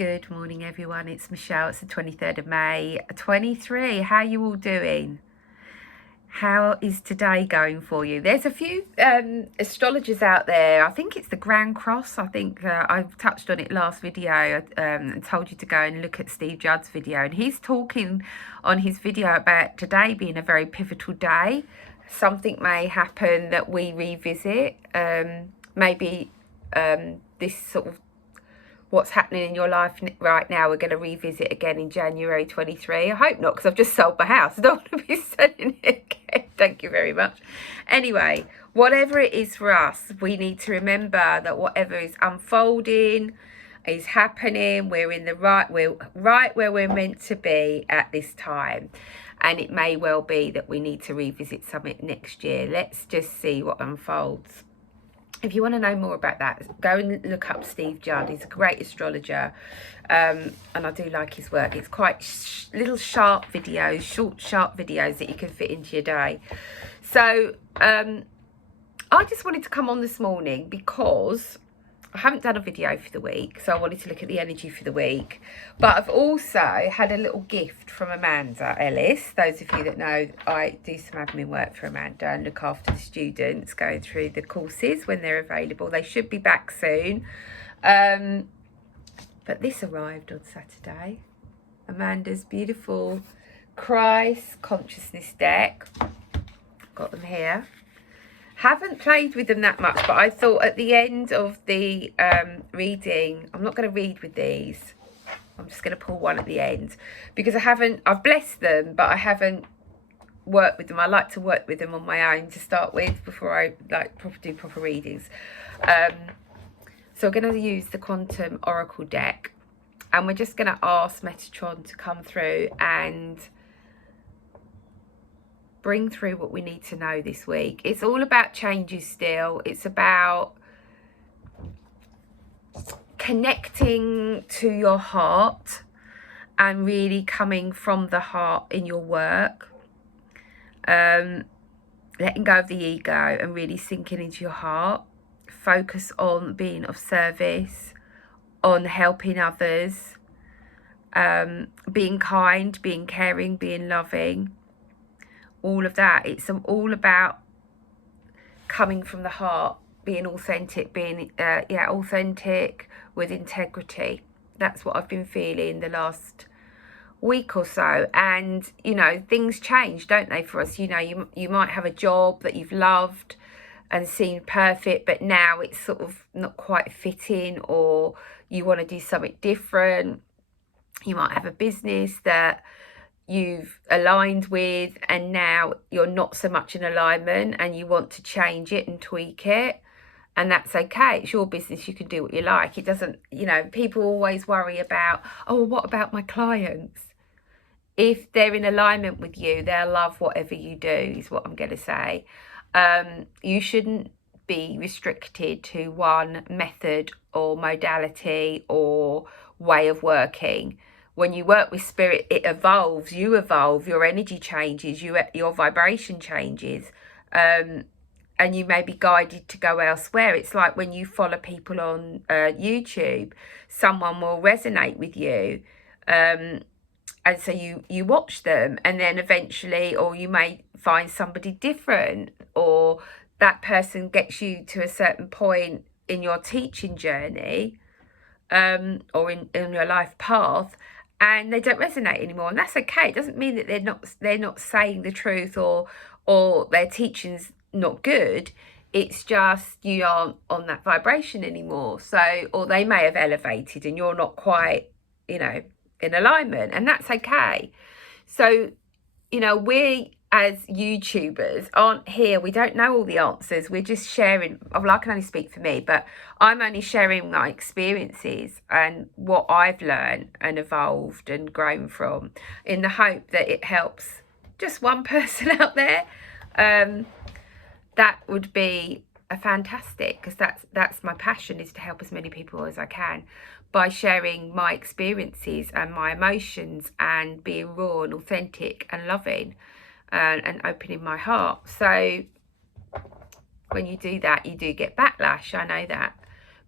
Good morning, everyone. It's Michelle. It's the 23rd of May, 23. How are you all doing? How is today going for you? There's a few astrologers out there. I think it's the Grand Cross. I think I've touched on it last video and told you to go and look at Steve Judd's video. And he's talking on his video about today being a very pivotal day. Something may happen that we revisit. Maybe this sort of what's happening in your life right now we're going to revisit again in January 23. I hope not, because I've just sold my house. I don't want to be selling it again. Thank you very much. Anyway, whatever it is for us, we need to remember that whatever is unfolding is happening. We're right where we're meant to be at this time. And it may well be that we need to revisit something next year. Let's just see what unfolds. If you want to know more about that, go and look up Steve Judd. He's a great astrologer, and I do like his work. It's quite little sharp videos, short sharp videos that you can fit into your day. So I just wanted to come on this morning because I haven't done a video for the week, so I wanted to look at the energy for the week. But I've also had a little gift from Amanda Ellis. Those of you that know, I do some admin work for Amanda and look after the students going through the courses when they're available. They should be back soon. But this arrived on Saturday. Amanda's beautiful Christ Consciousness deck. Got them here. Haven't played with them that much, but I thought at the end of the reading, I'm not going to read with these. I'm just going to pull one at the end because I've blessed them, but I haven't worked with them. I like to work with them on my own to start with before I do proper readings. So we're going to use the Quantum Oracle deck, and we're just going to ask Metatron to come through and bring through what we need to know this week. It's all about changes still. It's about connecting to your heart and really coming from the heart in your work. Letting go of the ego and really sinking into your heart. Focus on being of service, on helping others, being kind, being caring, being loving. All of that. It's all about coming from the heart, being authentic, being authentic with integrity. That's what I've been feeling the last week or so. And you know, things change, don't they, for us? You know, you might have a job that you've loved and seemed perfect, but now it's sort of not quite fitting, or you want to do something different. You might have a business that you've aligned with and now you're not so much in alignment and you want to change it and tweak it, and that's okay. It's your business. You can do what you like. It doesn't, you know, people always worry about, oh, what about my clients? If they're in alignment with you, they'll love whatever you do, is what I'm going to say. You shouldn't be restricted to one method or modality or way of working. When you work with spirit, it evolves, you evolve, your energy changes, your vibration changes, and you may be guided to go elsewhere. It's like when you follow people on YouTube, someone will resonate with you, and so you watch them, and then eventually, or you may find somebody different, or that person gets you to a certain point in your teaching journey, or in your life path, and they don't resonate anymore, and that's okay. It doesn't mean that they're not saying the truth or their teaching's not good. It's just you aren't on that vibration anymore. So, or they may have elevated and you're not quite, you know, in alignment, and that's okay. So, you know, we as YouTubers aren't here, we don't know all the answers, we're just sharing. Well, I can only speak for me, but I'm only sharing my experiences and what I've learned and evolved and grown from, in the hope that it helps just one person out there. That would be a fantastic, because that's my passion, is to help as many people as I can by sharing my experiences and my emotions and being raw and authentic and loving. And opening my heart. So when you do that, you do get backlash, I know that,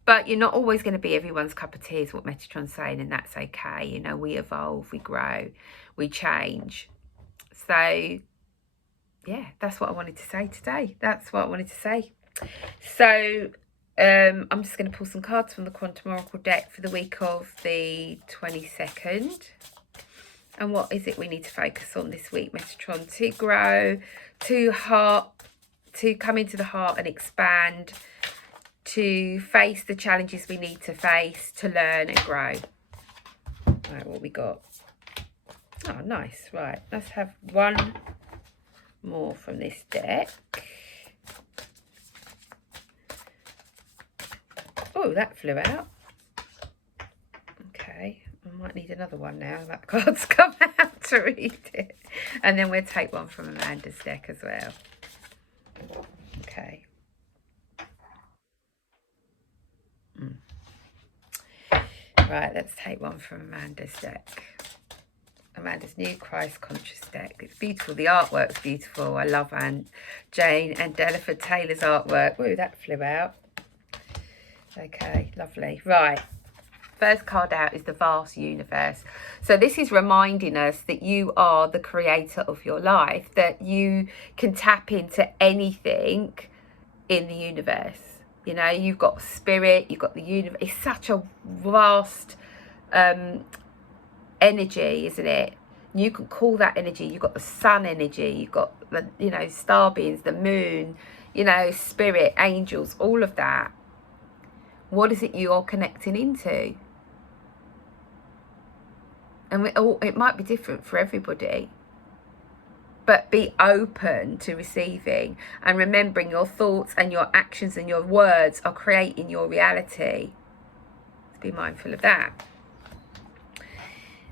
But you're not always going to be everyone's cup of tea, is what Metatron's saying, and that's okay. You know, we evolve, we grow, we change. So, yeah, that's what I wanted to say today. That's what I wanted to say. So, I'm just going to pull some cards from the Quantum Oracle deck for the week of the 22nd. And what is it we need to focus on this week, Metatron? To grow, to come into the heart and expand, to face the challenges we need to face, to learn and grow. Right, what we got? Oh, nice. Right, let's have one more from this deck. Oh, that flew out. Okay, I might need another one now. That card's come out to read it. And then we'll take one from Amanda's deck as well. Okay. Right, let's take one from Amanda's deck. Amanda's new Christ Conscious deck. It's beautiful. The artwork's beautiful. I love Jane and Delaford Taylor's artwork. Woo, that flew out. Okay, lovely. Right. First card out is the vast universe. So this is reminding us that you are the creator of your life, that you can tap into anything in the universe. You know, you've got spirit, you've got the universe. It's such a vast energy, isn't it? You can call that energy. You've got the sun energy, you've got the, you know, star beings, the moon, you know, spirit, angels, all of that. What is it you're connecting into? And it might be different for everybody. But be open to receiving and remembering your thoughts and your actions and your words are creating your reality. Let's be mindful of that.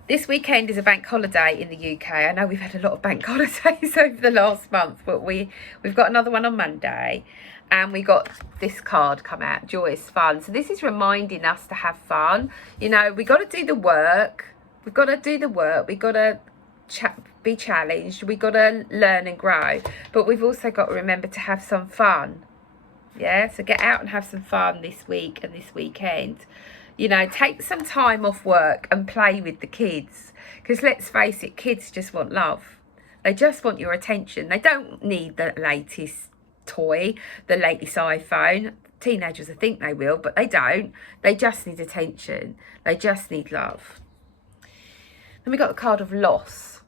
This weekend is a bank holiday in the UK. I know we've had a lot of bank holidays over the last month, but we've got another one on Monday. And we got this card come out, Joyous Fun. So this is reminding us to have fun. You know, we got to do the work. We've got to do the work. We've got to be challenged. We've got to learn and grow. But we've also got to remember to have some fun. Yeah, so get out and have some fun this week and this weekend. You know, take some time off work and play with the kids. Because let's face it, kids just want love. They just want your attention. They don't need the latest toy, the latest iPhone. Teenagers, I think they will, but they don't. They just need attention. They just need love. Then we got the card of loss.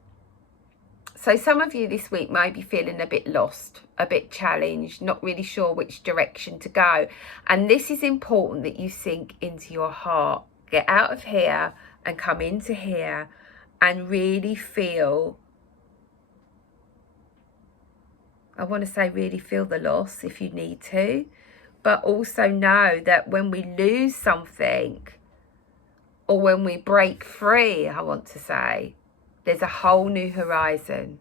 So some of you this week may be feeling a bit lost, a bit challenged, not really sure which direction to go. And this is important that you sink into your heart. Get out of here and come into here and really feel, I want to say really feel the loss if you need to, but also know that when we lose something or when we break free, I want to say, there's a whole new horizon.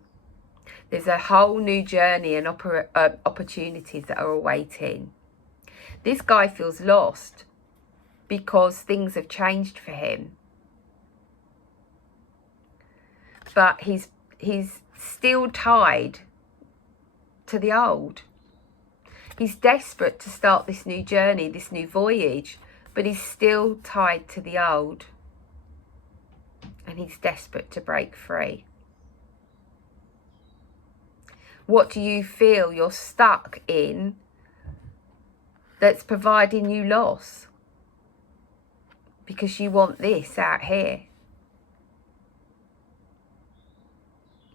There's a whole new journey and opportunities that are awaiting. This guy feels lost because things have changed for him. But he's still tied to the old. He's desperate to start this new journey, this new voyage, but he's still tied to the old. And he's desperate to break free. What do you feel you're stuck in that's providing you loss? Because you want this out here.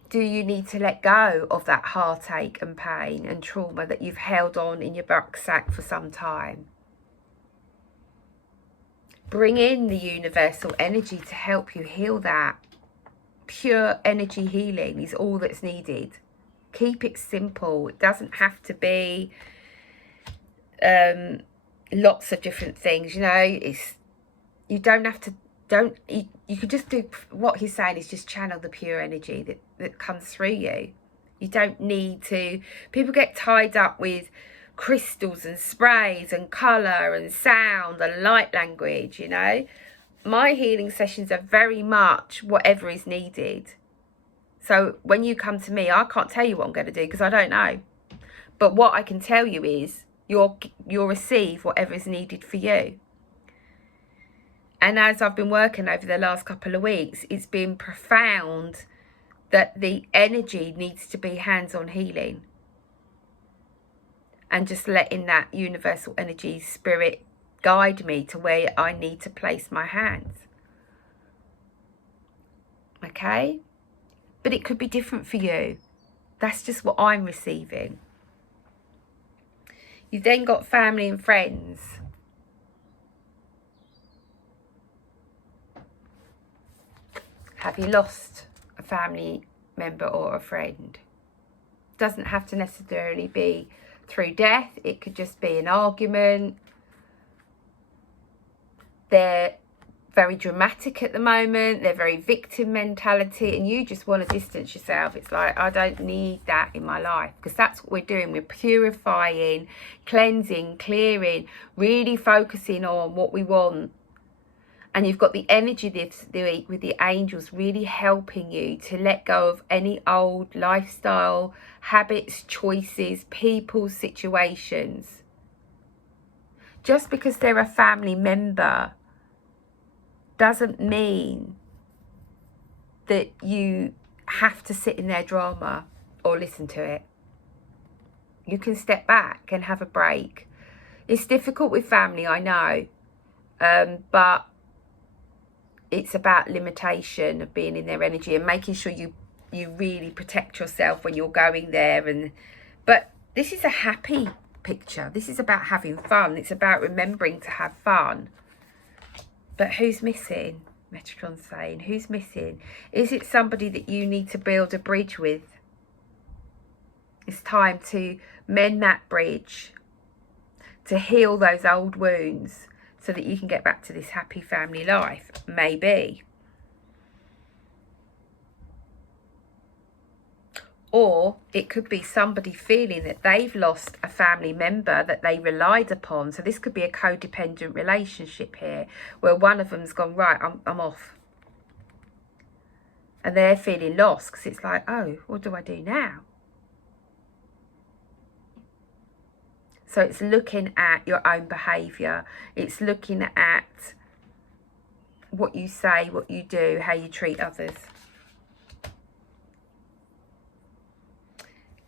Do you need to let go of that heartache and pain and trauma that you've held on in your rucksack for some time? Bring in the universal energy to help you heal that. Pure energy healing is all that's needed. Keep it simple. It doesn't have to be lots of different things. You know, you don't have to. You could just do what he's saying is just channel the pure energy that comes through you. You don't need to. People get tied up with crystals and sprays and colour and sound and light language, you know. My healing sessions are very much whatever is needed. So when you come to me, I can't tell you what I'm going to do because I don't know. But what I can tell you is you'll receive whatever is needed for you. And as I've been working over the last couple of weeks, it's been profound that the energy needs to be hands-on healing. And just letting that universal energy spirit guide me to where I need to place my hands. Okay? But it could be different for you. That's just what I'm receiving. You've then got family and friends. Have you lost a family member or a friend? Doesn't have to necessarily be through death. It could just be an argument. They're very dramatic at the moment. They're very victim mentality, and you just want to distance yourself. It's like, I don't need that in my life, because that's what we're doing. We're purifying, cleansing, clearing, really focusing on what we want. And you've got the energy this week with the angels really helping you to let go of any old lifestyle, habits, choices, people, situations. Just because they're a family member doesn't mean that you have to sit in their drama or listen to it. You can step back and have a break. It's difficult with family, I know, but it's about limitation of being in their energy and making sure you really protect yourself when you're going there. But this is a happy picture. This is about having fun. It's about remembering to have fun. But who's missing? Metatron's saying, who's missing? Is it somebody that you need to build a bridge with? It's time to mend that bridge, to heal those old wounds, so that you can get back to this happy family life, maybe. Or it could be somebody feeling that they've lost a family member that they relied upon. So this could be a codependent relationship here, where one of them's gone, right, I'm off. And they're feeling lost, because it's like, oh, what do I do now? So it's looking at your own behaviour. It's looking at what you say, what you do, how you treat others.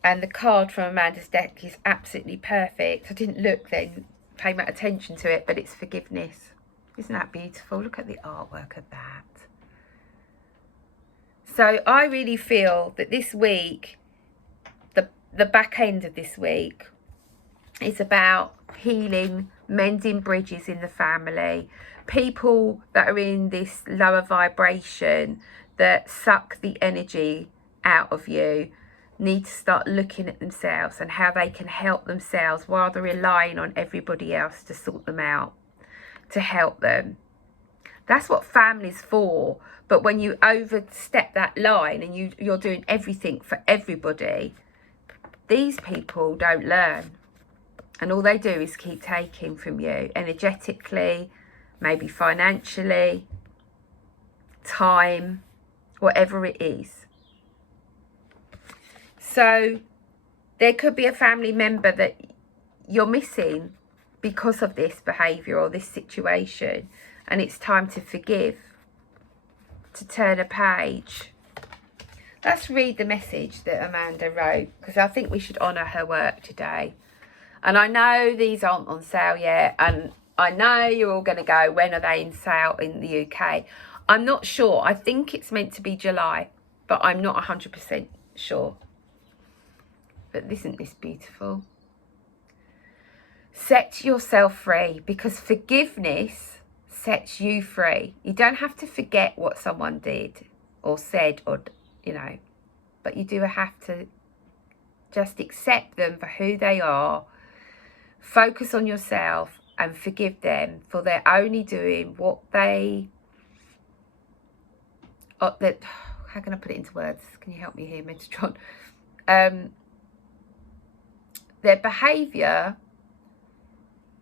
And the card from Amanda's deck is absolutely perfect. I didn't look then, pay much attention to it, but it's forgiveness. Isn't that beautiful? Look at the artwork of that. So I really feel that this week, the back end of this week, it's about healing, mending bridges in the family. People that are in this lower vibration that suck the energy out of you need to start looking at themselves and how they can help themselves while they're relying on everybody else to sort them out, to help them. That's what family's for. But when you overstep that line and you're doing everything for everybody, these people don't learn. And all they do is keep taking from you energetically, maybe financially, time, whatever it is. So there could be a family member that you're missing because of this behaviour or this situation. And it's time to forgive, to turn a page. Let's read the message that Amanda wrote, because I think we should honour her work today. And I know these aren't on sale yet, and I know you're all going to go, when are they in sale in the UK? I'm not sure. I think it's meant to be July, but I'm not 100% sure. But isn't this beautiful? Set yourself free, because forgiveness sets you free. You don't have to forget what someone did or said, or, you know, but you do have to just accept them for who they are. Focus on yourself and forgive them, for they're only doing what they... how can I put it into words? Can you help me here, Metatron? Their behaviour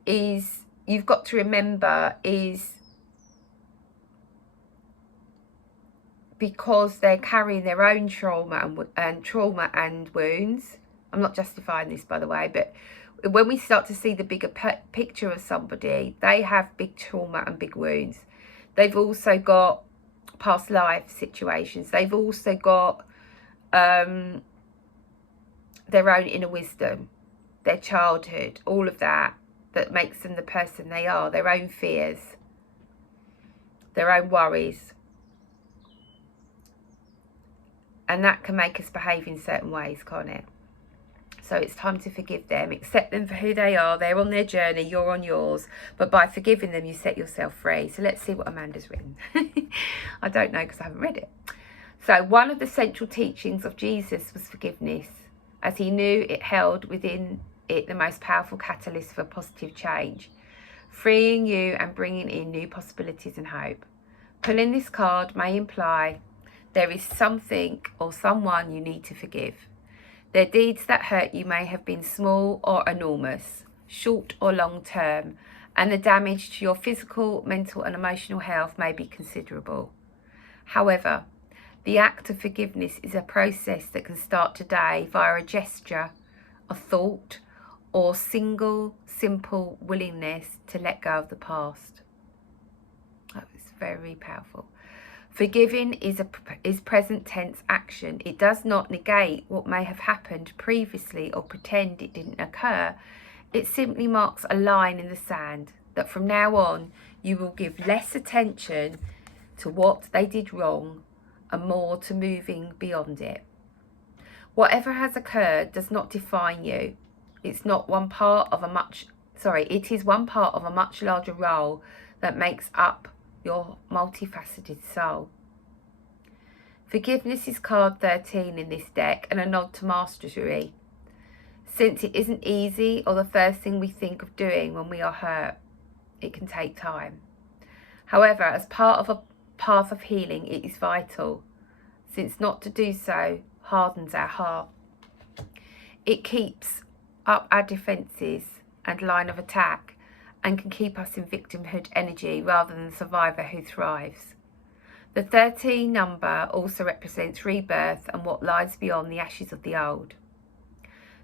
is, you've got to remember, is because they're carrying their own trauma and wounds. I'm not justifying this, by the way, but when we start to see the bigger picture of somebody, they have big trauma and big wounds. They've also got past life situations. They've also got their own inner wisdom, their childhood, all of that makes them the person they are, their own fears, their own worries. And that can make us behave in certain ways, can't it? So it's time to forgive them, accept them for who they are. They're on their journey, you're on yours. But by forgiving them, you set yourself free. So let's see what Amanda's written. I don't know because I haven't read it. So one of the central teachings of Jesus was forgiveness, as he knew it held within it the most powerful catalyst for positive change, freeing you and bringing in new possibilities and hope. Pulling this card may imply there is something or someone you need to forgive. Their deeds that hurt you may have been small or enormous, short or long term, and the damage to your physical, mental and emotional health may be considerable. However, the act of forgiveness is a process that can start today via a gesture, a thought, or simple willingness to let go of the past. That was very powerful. Forgiving is present tense action. It does not negate what may have happened previously or pretend it didn't occur. It simply marks a line in the sand that from now on you will give less attention to what they did wrong and more to moving beyond it. Whatever has occurred does not define you. It is one part of a much larger role that makes up your multifaceted soul. Forgiveness is card 13 in this deck and a nod to mastery. Since it isn't easy or the first thing we think of doing when we are hurt, it can take time. However, as part of a path of healing, it is vital, since not to do so hardens our heart. It keeps up our defences and line of attack and can keep us in victimhood energy rather than the survivor who thrives. The 13 number also represents rebirth and what lies beyond the ashes of the old.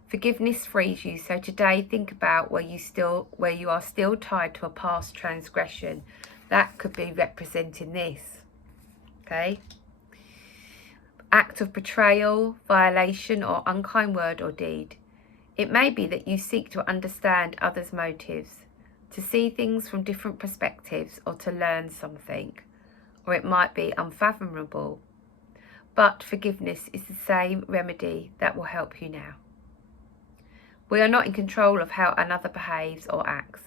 Forgiveness frees you, so today think about where you are still tied to a past transgression. That could be representing this. Okay? Act of betrayal, violation or unkind word or deed. It may be that you seek to understand others' motives, to see things from different perspectives or to learn something, or it might be unfathomable. But forgiveness is the same remedy that will help you now. We are not in control of how another behaves or acts,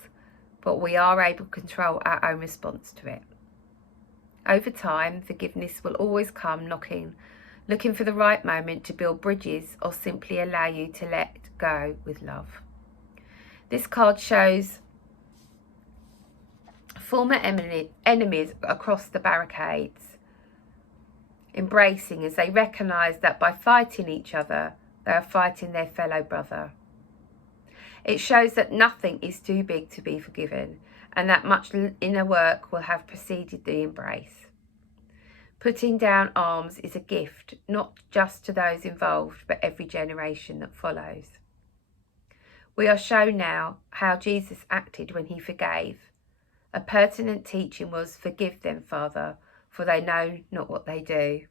but we are able to control our own response to it. Over time, forgiveness will always come knocking, looking for the right moment to build bridges or simply allow you to let go with love. This card shows former enemies across the barricades, embracing as they recognise that by fighting each other, they are fighting their fellow brother. It shows that nothing is too big to be forgiven and that much inner work will have preceded the embrace. Putting down arms is a gift, not just to those involved, but every generation that follows. We are shown now how Jesus acted when he forgave. A pertinent teaching was, "Forgive them, Father, for they know not what they do."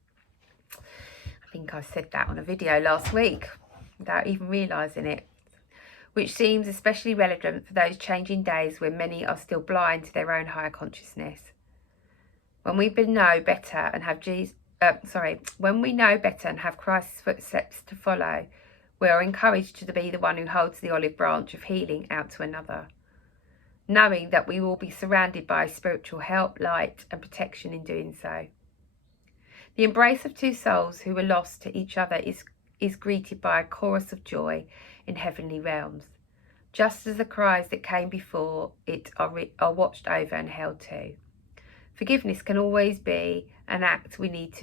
I think I said that on a video last week without even realising it, which seems especially relevant for those changing days when many are still blind to their own higher consciousness. When we know better and have Christ's footsteps to follow, we are encouraged to be the one who holds the olive branch of healing out to another, knowing that we will be surrounded by spiritual help, light and protection in doing so. The embrace of two souls who were lost to each other is greeted by a chorus of joy in heavenly realms, just as the cries that came before it are watched over and held to. Forgiveness can always be an act we need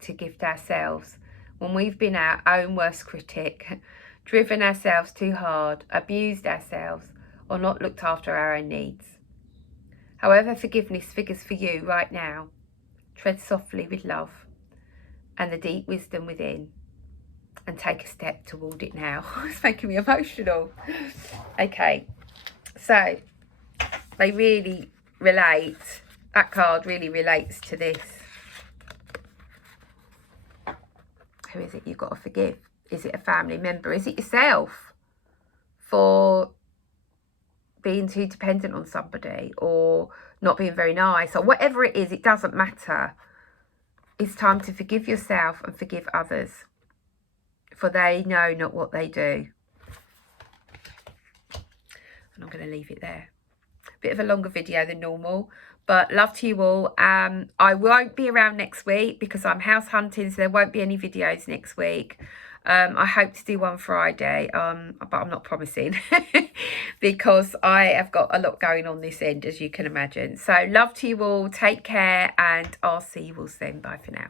to gift ourselves when we've been our own worst critic, driven ourselves too hard, abused ourselves, or not looked after our own needs. However forgiveness figures for you right now, tread softly with love and the deep wisdom within and take a step toward it now. It's making me emotional. Okay, so they really relate That card really relates to this. Who is it you've got to forgive? Is it a family member? Is it yourself for being too dependent on somebody or not being very nice or whatever it is? It doesn't matter. It's time to forgive yourself and forgive others, for they know not what they do. And I'm going to leave it there. Bit of a longer video than normal, but love to you all. I won't be around next week because I'm house hunting, so there won't be any videos next week. I hope to do one Friday, but I'm not promising because I have got a lot going on this end, as you can imagine. So love to you all, take care, and I'll see you all soon. Bye for now.